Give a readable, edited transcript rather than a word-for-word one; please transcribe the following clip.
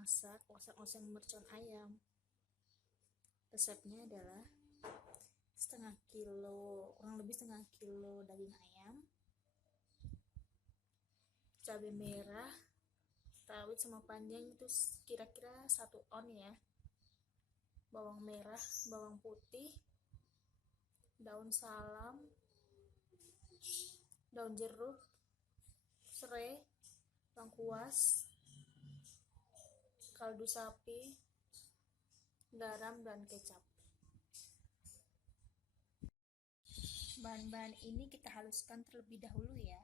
memasak oseng oseng mercon ayam. Resepnya adalah kurang lebih setengah kilo daging ayam, cabai merah, rawit sama panjang itu kira-kira 1 on ya, bawang merah, bawang putih, daun salam, daun jeruk, serai, lengkuas, kaldu sapi, garam, dan kecap. Bahan-bahan ini kita haluskan terlebih dahulu ya.